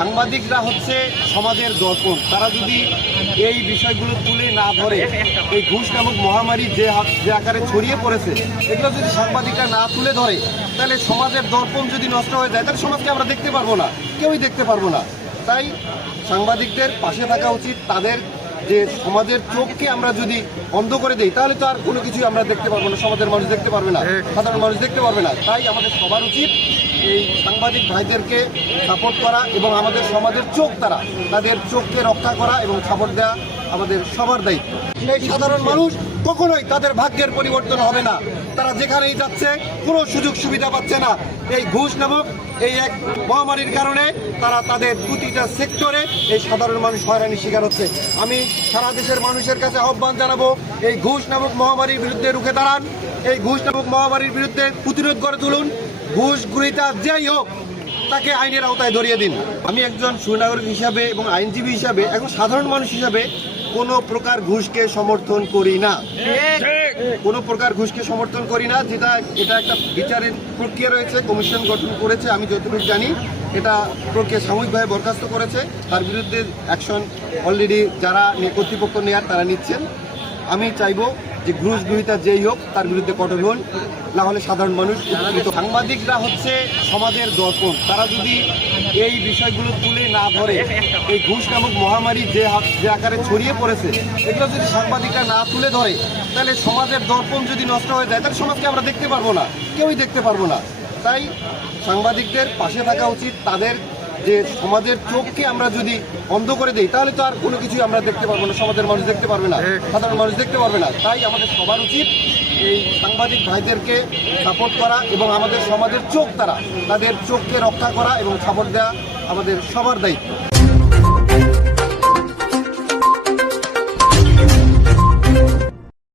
সাংবাদিকরা হচ্ছে সমাজের দর্পণ। তারা যদি এই বিষয়গুলো তুলে না ধরে, এই ঘুষ নামক মহামারী যে যে আকারে ছড়িয়ে পড়েছে, এগুলো যদি সাংবাদিকরা না তুলে ধরে, তাহলে সমাজের দর্পণ যদি নষ্ট হয়ে যায়, তাহলে সমাজকে আমরা দেখতে পারব না, কেউই দেখতে পারব না। তাই সাংবাদিকদের পাশে থাকা উচিত, তাদের যে সমাজের চোখকে আমরা যদি বন্ধ করে দিই তাহলে তো আর কোনো কিছুই আমরা দেখতে পারব না সমাজের মানুষ দেখতে পারবে না সাধারণ মানুষ দেখতে পারবে না। তাই আমাদের সবার উচিত এই সাংবাদিক ভাইদেরকে সাপোর্ট করা এবং আমাদের সমাজের চোখ তারা তাদের চোখকে রক্ষা করা এবং সাপোর্ট দেওয়া আমাদের সবার দায়িত্ব। এই সাধারণ মানুষ কখনোই তাদের ভাগ্যের পরিবর্তন হবে না। তারা যেখানেই যাচ্ছে, কোনো সুযোগ সুবিধা পাচ্ছে না। এই ঘুষ নামক এই এক মহামারীর কারণে তারা তাদের প্রতিটা সেক্টরে এই সাধারণ মানুষ হয়রানির শিকার হচ্ছে। আমি সারা দেশের মানুষের কাছে আহ্বান জানাব, এই ঘুষ নামক মহামারীর বিরুদ্ধে রুখে দাঁড়ান, এই ঘুষ নামক মহামারীর বিরুদ্ধে প্রতিরোধ করে তুলুন, ঘুষ গ্রহীতা যেই হোক, তাকে আইনের আওতায় ধরিয়ে দিন। আমি একজন সুনাগরিক হিসাবে এবং আইনজীবী হিসাবে এখন সাধারণ মানুষ হিসাবে কোনো প্রকার ঘুষকে সমর্থন করি না। কোনো প্রকার ঘুষকে সমর্থন করি না যেটা এটা একটা বিচারের প্রক্রিয়া রয়েছে কমিশন গঠন করেছে আমি যতটুকু জানি এটা প্রক্রিয়া সাময়িকভাবে বরখাস্ত করেছে তার বিরুদ্ধে অ্যাকশন অলরেডি যারা কর্তৃপক্ষ নেয়ার তারা নিচ্ছেন। আমি চাইব যে ঘুষ গ্রহিতা যেই হোক, তার বিরুদ্ধে কঠোর হন। না হলে সাধারণ মানুষ উপকৃত সাংবাদিকরা হচ্ছে সমাজের দর্পণ। তারা যদি এই বিষয়গুলো তুলে না ধরে, এই ঘুষ নামক মহামারী যে যে আকারে ছড়িয়ে পড়েছে, এগুলো যদি সাংবাদিকরা না তুলে ধরে, তাহলে সমাজের দর্পণ যদি নষ্ট হয়ে যায়, তাহলে সমাজকে আমরা দেখতে পারব না। কেউই দেখতে পারব না। তাই সাংবাদিকদের পাশে থাকা উচিত, তাদের যে সমাজের চোখকে আমরা যদি বন্ধ করে দিই তাহলে তো আর কোনো কিছুই আমরা দেখতে পারব না সমাজের মানুষ দেখতে পারবে না সাধারণ মানুষ দেখতে পারবে না। তাই আমাদের সবার উচিত এই সাংবাদিক ভাইদেরকে সাপোর্ট করা এবং আমাদের সমাজের চোখ তারা তাদের চোখকে রক্ষা করা এবং সাপোর্ট দেওয়া আমাদের সবার দায়িত্ব।